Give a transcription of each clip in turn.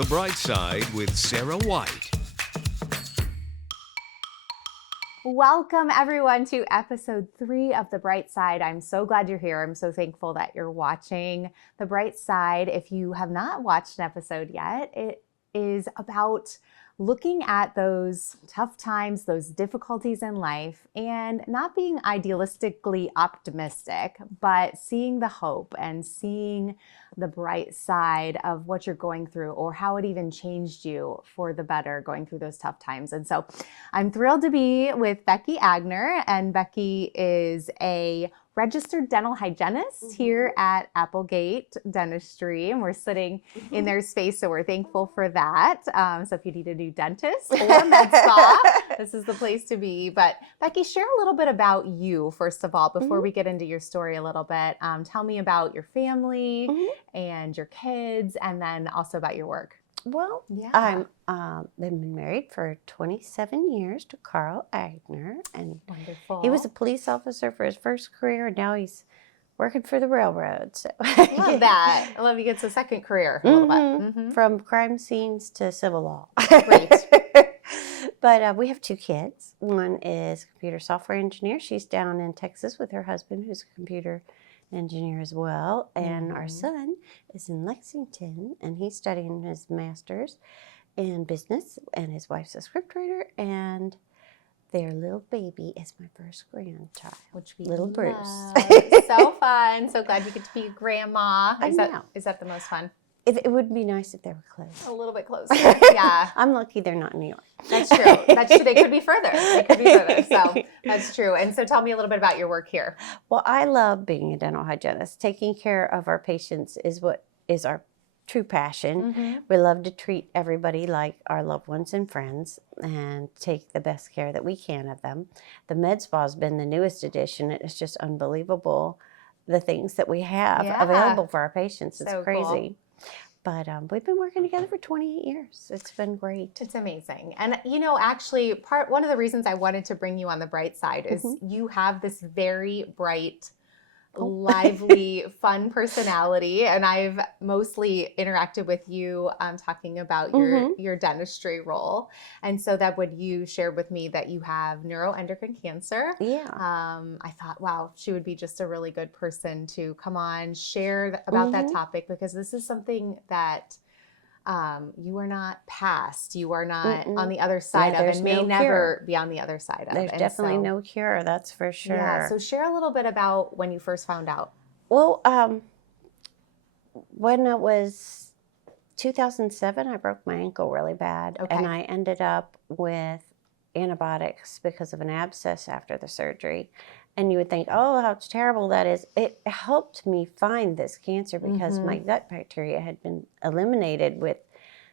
The Bright Side with Sarah White. Welcome everyone to episode 3 of The Bright Side. I'm so glad you're here. I'm so thankful that you're watching The Bright Side. If you have not watched an episode yet, it is about looking at those tough times, those difficulties in life, and not being idealistically optimistic, but seeing the hope and seeing the bright side of what you're going through or how it even changed you for the better going through those tough times. And so I'm thrilled to be with Rebecca Agner, and Becky is a registered dental hygienist here at Applegate Dentistry, and we're sitting in their space, so we're thankful for that. So if you need a new dentist or med spa, this is the place to be. But Becky, share a little bit about you, first of all, before we get into your story a little bit. Tell me about your family and your kids, and then also about your work. Well, I've been married for 27 years to Carl Agner, and Wonderful. he was a police officer for his first career, and now he's working for the railroad. So. Love that. I love he gets a second career a little bit. From crime scenes to civil law. Great. But we have 2 kids. One is a computer software engineer. She's down in Texas with her husband, who's a computer engineer as well. And our son is in Lexington, and he's studying his master's in business, and his wife's a scriptwriter, and their little baby is my first grandchild, Which we little Bruce. So fun. So glad you get to be a grandma. I know. Is that the most fun? It would be nice if they were close. A little bit closer. Yeah. I'm lucky they're not in New York. That's true. That's true. They could be further. So that's true. And so tell me a little bit about your work here. Well, I love being a dental hygienist. Taking care of our patients is what is our true passion. We love to treat everybody like our loved ones and friends and take the best care that we can of them. The med spa has been the newest addition. It's just unbelievable, the things that we have available for our patients. It's so crazy. Cool. But we've been working together for 28 years. It's been great. It's amazing. And, actually, one of the reasons I wanted to bring you on the bright side is you have this very bright, lively, fun personality. And I've mostly interacted with you talking about your dentistry role. And so that when you shared with me that you have neuroendocrine cancer, I thought, wow, she would be just a really good person to come on, share about that topic, because this is something that you are not past, you are not on the other side of, and may never be on the other side of. There's definitely no cure, that's for sure. Yeah, so share a little bit about when you first found out. Well, when it was 2007, I broke my ankle really bad, and I ended up with antibiotics because of an abscess after the surgery. And you would think, oh, how terrible that is. It helped me find this cancer because my gut bacteria had been eliminated with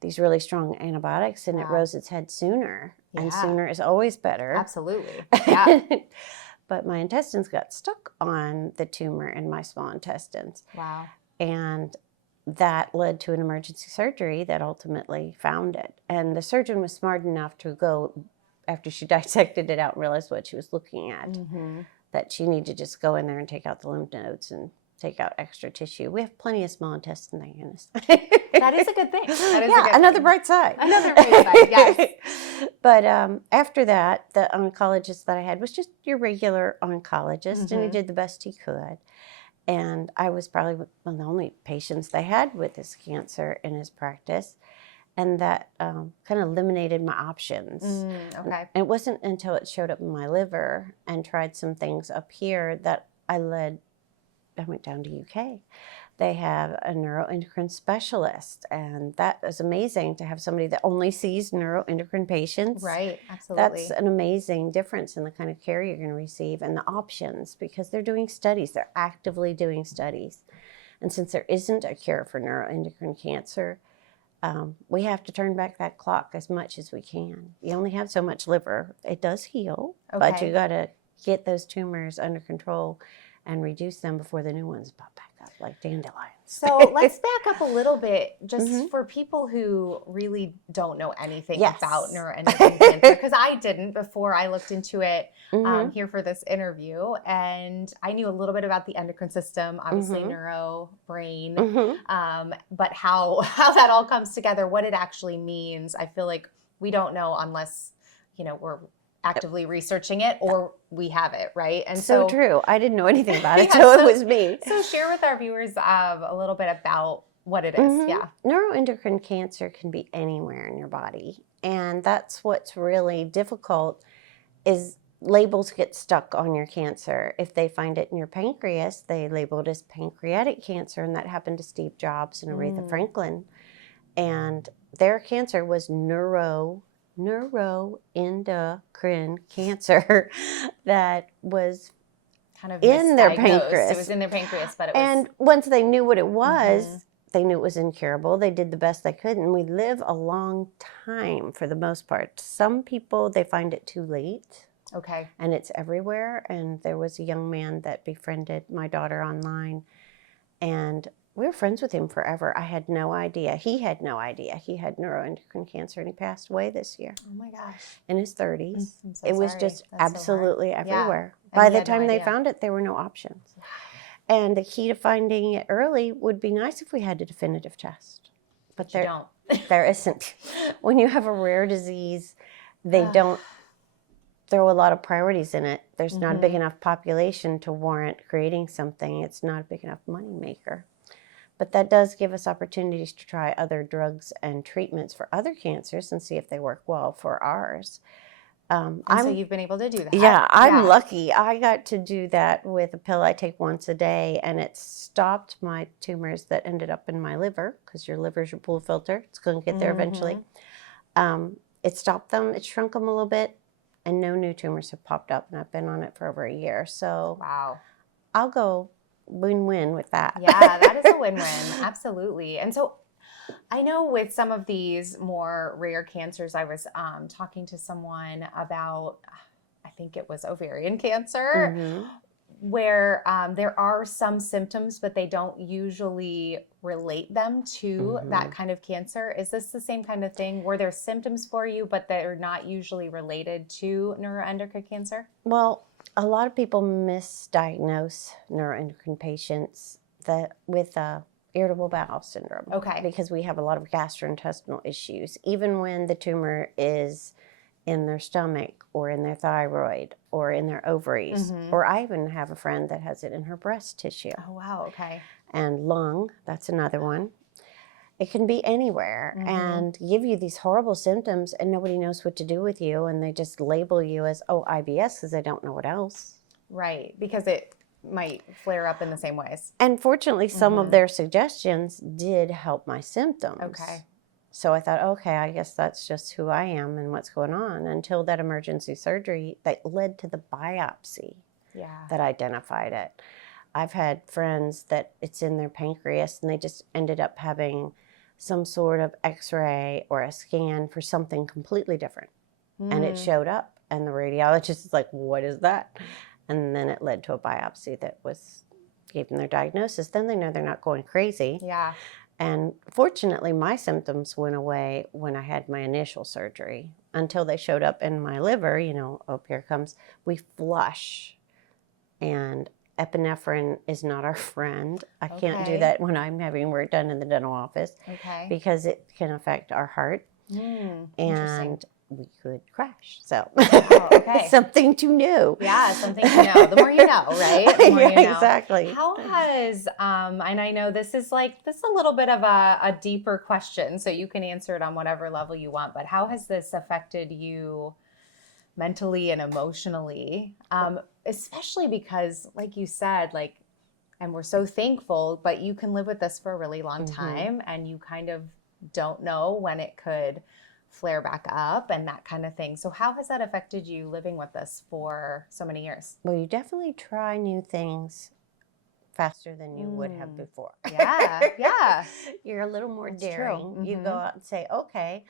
these really strong antibiotics, and it rose its head sooner. And sooner is always better. Absolutely. Yeah. But my intestines got stuck on the tumor in my small intestines. Wow. And that led to an emergency surgery that ultimately found it. And the surgeon was smart enough to go, after she dissected it out and realized what she was looking at, that she needed to just go in there and take out the lymph nodes and take out extra tissue. We have plenty of small intestine thymus. That is a good thing. That is a good another thing. bright side. Another bright side, yes. But after that, the oncologist that I had was just your regular oncologist, and he did the best he could. And I was probably one of the only patients they had with this cancer in his practice. And that kind of eliminated my options. Okay. And it wasn't until it showed up in my liver and tried some things up here that I went down to UK. They have a neuroendocrine specialist, and that is amazing to have somebody that only sees neuroendocrine patients. Right, absolutely. That's an amazing difference in the kind of care you're going to receive and the options, because they're doing studies. They're actively doing studies. And since there isn't a cure for neuroendocrine cancer, we have to turn back that clock as much as we can. You only have so much liver. It does heal, but you got to get those tumors under control and reduce them before the new ones pop back up like dandelions. So let's back up a little bit just for people who really don't know anything about neuroendocrine cancer, because I didn't before I looked into it here for this interview. And I knew a little bit about the endocrine system, obviously neuro, brain, but how that all comes together, what it actually means. I feel like we don't know unless, we're actively researching it or we have it, right? And so true. I didn't know anything about it, so it was me. So share with our viewers a little bit about what it is. Yeah. Neuroendocrine cancer can be anywhere in your body. And that's what's really difficult is labels get stuck on your cancer. If they find it in your pancreas, they label it as pancreatic cancer. And that happened to Steve Jobs and Aretha Franklin. And their cancer was neuroendocrine cancer that was kind of in their pancreas. It was in their pancreas, but it was... And once they knew what it was, they knew it was incurable. They did the best they could, and we live a long time for the most part. Some people, they find it too late. Okay. And it's everywhere. And there was a young man that befriended my daughter online, and we were friends with him forever. I had no idea. He had no idea. He had neuroendocrine cancer, and he passed away this year. Oh my gosh. In his 30s. I'm so it was sorry. just That's absolutely so everywhere. Yeah. By the time they found it, there were no options. And the key to finding it early would be nice if we had a definitive test. But there don't. There isn't. When you have a rare disease, they don't throw a lot of priorities in it. There's not a big enough population to warrant creating something. It's not a big enough money maker. But that does give us opportunities to try other drugs and treatments for other cancers and see if they work well for ours. So you've been able to do that. Yeah, I'm lucky. I got to do that with a pill I take once a day, and it stopped my tumors that ended up in my liver, because your liver's your pool filter. It's going to get there eventually. It stopped them. It shrunk them a little bit, and no new tumors have popped up, and I've been on it for over a year. So I'll go win-win with that. Yeah, that is a win-win. Absolutely. And so I know with some of these more rare cancers, I was talking to someone about, I think it was ovarian cancer, where there are some symptoms, but they don't usually relate them to that kind of cancer. Is this the same kind of thing? Were there symptoms for you, but they're not usually related to neuroendocrine cancer? Well, a lot of people misdiagnose neuroendocrine patients with irritable bowel syndrome. Okay. Because we have a lot of gastrointestinal issues, even when the tumor is in their stomach or in their thyroid or in their ovaries. Or I even have a friend that has it in her breast tissue. Oh, wow. Okay. And lung, that's another one. It can be anywhere and give you these horrible symptoms, and nobody knows what to do with you, and they just label you as, IBS, because they don't know what else. Right, because it might flare up in the same ways. And fortunately, some of their suggestions did help my symptoms. Okay. So I thought, okay, I guess that's just who I am and what's going on, until that emergency surgery that led to the biopsy that identified it. I've had friends that it's in their pancreas, and they just ended up having some sort of x-ray or a scan for something completely different. And it showed up, and the radiologist is like, what is that? And then it led to a biopsy that gave them their diagnosis. Then they know they're not going crazy. Yeah. And fortunately, my symptoms went away when I had my initial surgery, until they showed up in my liver. Here comes, we flush. And epinephrine is not our friend. I can't do that when I'm having work done in the dental office because it can affect our heart and we could crash. So something to know. Yeah, something to know. The more you know, right? The more you know. Exactly. How has, and I know this is a little bit of a deeper question, so you can answer it on whatever level you want, but how has this affected you mentally and emotionally, especially because, like you said, and we're so thankful, but you can live with this for a really long time, and you kind of don't know when it could flare back up and that kind of thing. So how has that affected you living with this for so many years? Well, you definitely try new things faster than you would have before. Yeah. You're a little more That's daring. true. You go out and say, okay,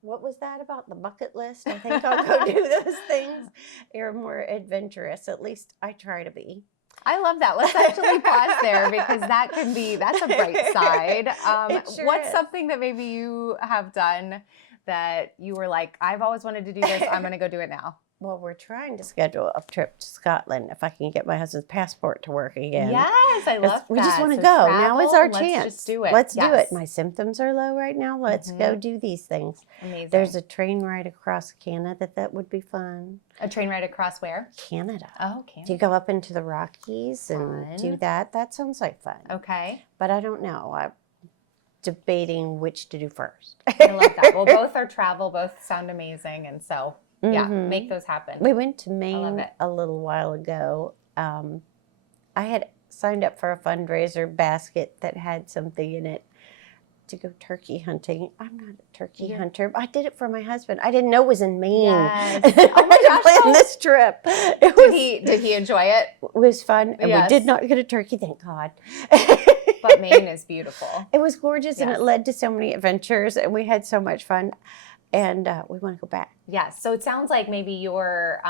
what was that about the bucket list? I think I'll go do those things. You're more adventurous. At least I try to be. I love that. Let's actually pause there because that's a bright side. It sure What's is. something that maybe you have done that you were like, I've always wanted to do this, I'm going to go do it now? Well, we're trying to schedule a trip to Scotland if I can get my husband's passport to work again. Yes, I love that. We just want to So go. Now is travel, our let's chance. just do it. Let's do Yes. it. My symptoms are low right now. Let's go do these things. Amazing. There's a train ride across Canada that would be fun. A train ride across where? Canada. Oh, Canada. Do you go up into the Rockies and Fun. do that? That sounds like fun. Okay. But I don't know. I'm debating which to do first. I love that. Well, both are travel, both sound amazing. And so, yeah, Mhm. make those happen. We went to love Maine it. a little while ago. I had signed up for a fundraiser basket that had something in it to go turkey hunting. I'm not a turkey hunter. I did it for my husband. I didn't know it was in Maine. Yes. Oh my gosh! Plan this trip. Did he enjoy it? It was fun, and Yes. we did not get a turkey, thank God. But Maine is beautiful. It was gorgeous, and Yes. it led to so many adventures, and we had so much fun. And we want to go back. Yes. So it sounds like maybe your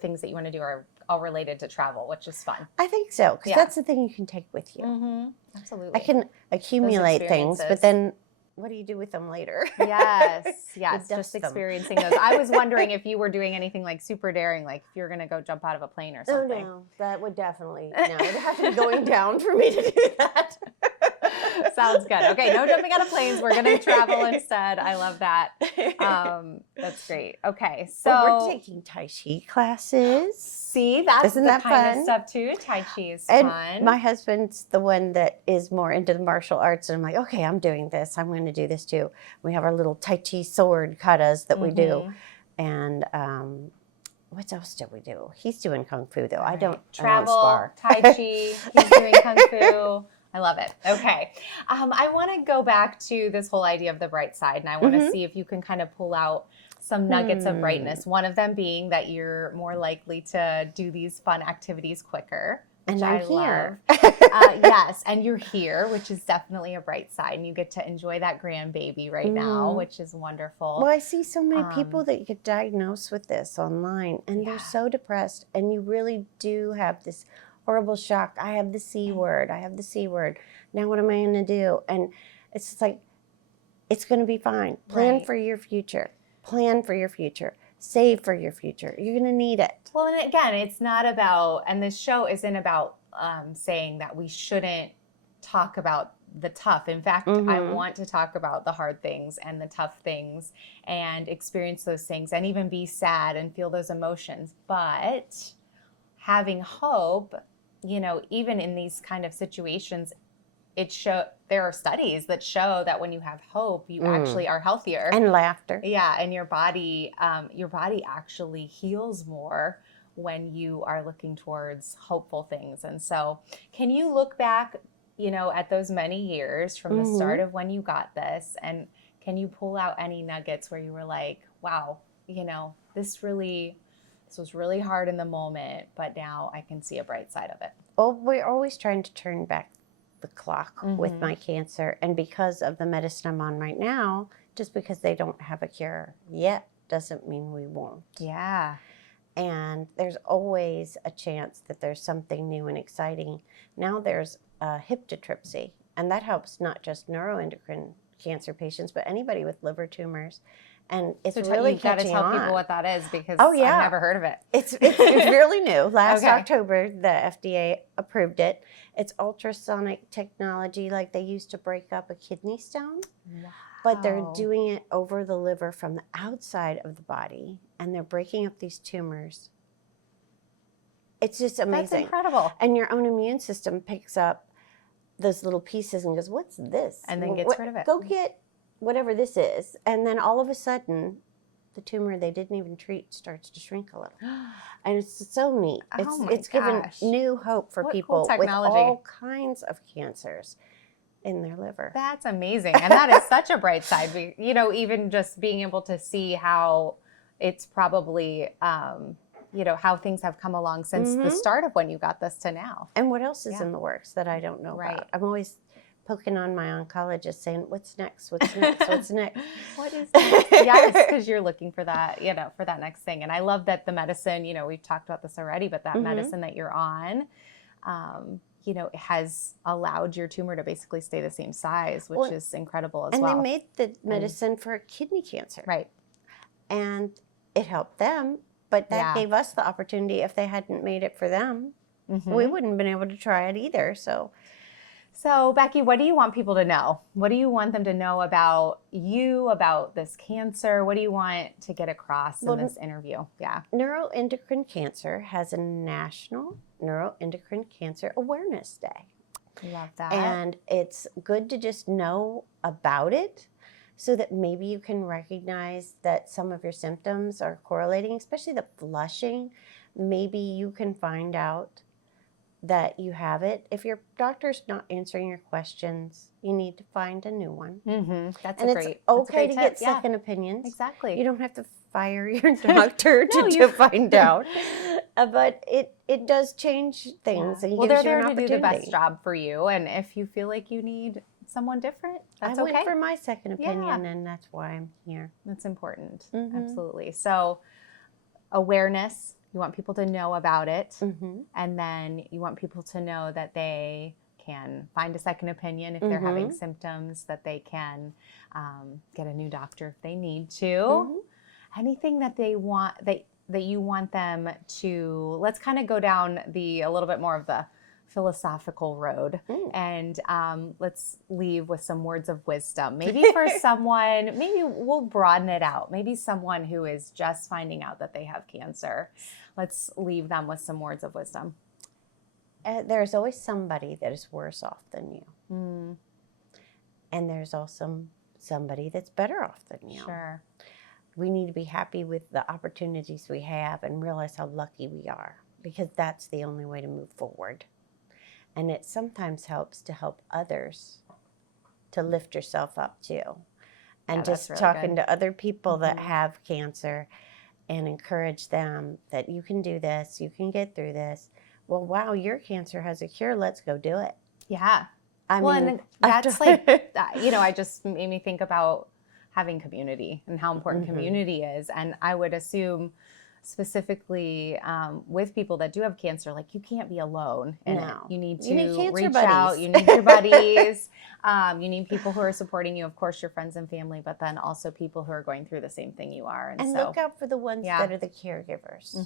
things that you want to do are all related to travel, which is fun. I think so, because Yeah. that's the thing you can take with you. Mm-hmm. Absolutely. I can accumulate things, but experiences. then what do you do with them later? Yes, yes, dust just them. experiencing those. I was wondering if you were doing anything like super daring, like if you're going to go jump out of a plane or Oh, something. no, that would definitely, no, it would have to be going down for me to do that. Sounds good. Okay, no jumping out of planes. We're going to travel instead. I love that. That's great. Okay, so Well, we're taking Tai Chi classes. see, that's Isn't the that kind fun? of stuff too. Tai Chi is And fun. my husband's the one that is more into the martial arts. And I'm like, okay, I'm doing this. I'm going to do this too. We have our little Tai Chi sword katas that we do. And what else do we do? He's doing Kung Fu though. I don't travel, spar. Tai Chi, he's doing Kung Fu. I love it. Okay. I want to go back to this whole idea of the bright side, and I want to see if you can kind of pull out some nuggets of brightness. One of them being that you're more likely to do these fun activities quicker. And which I'm I here. love. Yes, and you're here, which is definitely a bright side, and you get to enjoy that grandbaby right now, which is wonderful. Well, I see so many people that get diagnosed with this online, and they're so depressed, and you really do have this horrible shock. I have the C word. I have the C word. Now what am I going to do? And it's like, it's going to be fine. Plan for your future. Plan for your future. Save for your future. You're going to need it. Well, and again, it's not about, and this show isn't about saying that we shouldn't talk about the tough. In fact, I want to talk about the hard things and the tough things and experience those things and even be sad and feel those emotions. But having hope, you know, even in these kind of situations, there are studies that show that when you have hope, you actually are healthier. And laughter. Yeah, and your body actually heals more when you are looking towards hopeful things. And so, can you look back, you know, at those many years from the start of when you got this, and can you pull out any nuggets where you were like, wow, you know, this was really hard in the moment, but now I can see a bright side of it. Well, we're always trying to turn back the clock with my cancer. And because of the medicine I'm on right now, just because they don't have a cure yet doesn't mean we won't. Yeah. And there's always a chance that there's something new and exciting. Now there's hyptotrypsy, and that helps not just neuroendocrine cancer patients, but anybody with liver tumors. And it's really you've got to catching tell on. people what that is because Oh, yeah. I've never heard of it. It's really new. Last Okay. October, the FDA approved it. It's ultrasonic technology like they used to break up a kidney stone. Wow. But they're doing it over the liver from the outside of the body, and they're breaking up these tumors. It's just amazing. That's incredible. And your own immune system picks up those little pieces and goes, what's this? And then gets rid of it. Go get whatever this is. And then all of a sudden, the tumor they didn't even treat starts to shrink a little. And it's so neat. It's given new hope for What people cool with technology. all kinds of cancers in their liver. That's amazing. And that is such a bright side. You know, even just being able to see how it's probably, you know, how things have come along since the start of when you got this to now. And what else is in the works that I don't know about? I'm always poking on my oncologist saying, what's next? What's next? What's next? What is next? Yes, because you're looking for that, you know, for that next thing. And I love that the medicine, you know, we've talked about this already, but that medicine that you're on, it has allowed your tumor to basically stay the same size, which is incredible as well. well. And they made the medicine for kidney cancer. Right. And it helped them, but that gave us the opportunity. If they hadn't made it for them, we wouldn't have been able to try it either. So, Becky, what do you want people to know? What do you want them to know about you, about this cancer? What do you want to get across in this interview? Yeah. Neuroendocrine Cancer has a National Neuroendocrine Cancer Awareness Day. Love that. And it's good to just know about it so that maybe you can recognize that some of your symptoms are correlating, especially the flushing. Maybe you can find out that you have it. If your doctor's not answering your questions, you need to find a new one. That's and a great it's okay to tip. get second opinions. Exactly. You don't have to fire your doctor to find out. But it does change things. And Well, they're gives you there an to do the best opportunity. job for you. And if you feel like you need someone different, that's I okay. went for my second opinion, and that's why I'm here. That's important. Absolutely. So awareness, you want people to know about it. And then you want people to know that they can find a second opinion if they're having symptoms, that they can get a new doctor if they need to. Anything that they want, that you want them to, let's kind of go down a little bit more of the philosophical road, and let's leave with some words of wisdom. Maybe for someone, maybe we'll broaden it out. Maybe someone who is just finding out that they have cancer. Let's leave them with some words of wisdom. There's always somebody that is worse off than you. And there's also somebody that's better off than you. Sure. We need to be happy with the opportunities we have and realize how lucky we are, because that's the only way to move forward. And it sometimes helps to help others to lift yourself up too. And just really talking good. to other people that have cancer and encourage them that you can do this, you can get through this. Well, wow, your cancer has a cure. Let's go do it. Yeah. I mean, and that's like, I just made me think about having community and how important community is. And I would assume specifically with people that do have cancer, like you can't be alone in it. You need to reach out. You need your buddies. You need people who are supporting you, of course, your friends and family, but then also people who are going through the same thing you are. And so, look out for the ones that are the caregivers.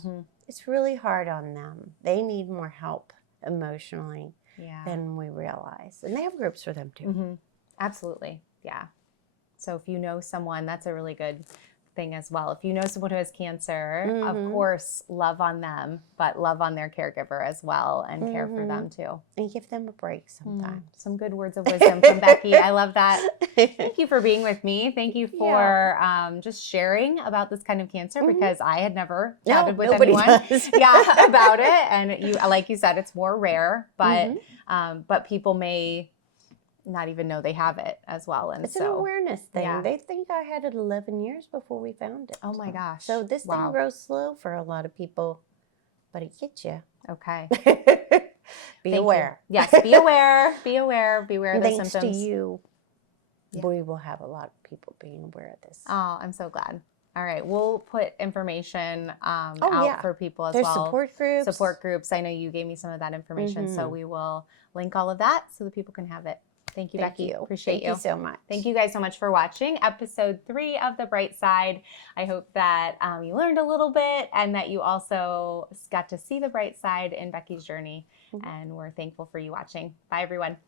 It's really hard on them. They need more help emotionally than we realize. And they have groups for them too. Absolutely. Yeah. So if you know someone, that's a really good thing as well. If you know someone who has cancer, of course, love on them, but love on their caregiver as well and care for them too. And give them a break sometimes. Some good words of wisdom from Becky. I love that. Thank you for being with me. Thank you for just sharing about this kind of cancer, because I had never chatted with anyone about it. And you, like you said, it's more rare, but people may not even know they have it as well. And it's an awareness thing. They think I had it 11 years before we found it. Oh my gosh. So this thing grows slow for a lot of people, but it gets you. Okay. Be aware. Yes, be aware. Be aware. Beware of the symptoms. symptoms. Thanks to you, we will have a lot of people being aware of this. Oh, I'm so glad. All right. We'll put information out for people as well. There's support groups. Support groups. I know you gave me some of that information, so we will link all of that so that people can have it. Thank you, Becky. Appreciate you. Thank you so much. Thank you guys so much for watching episode 3 of The Bright Side. I hope that you learned a little bit and that you also got to see the bright side in Becky's journey. And we're thankful for you watching. Bye, everyone.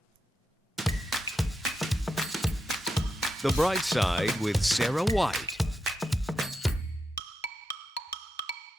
The Bright Side with Sarah White.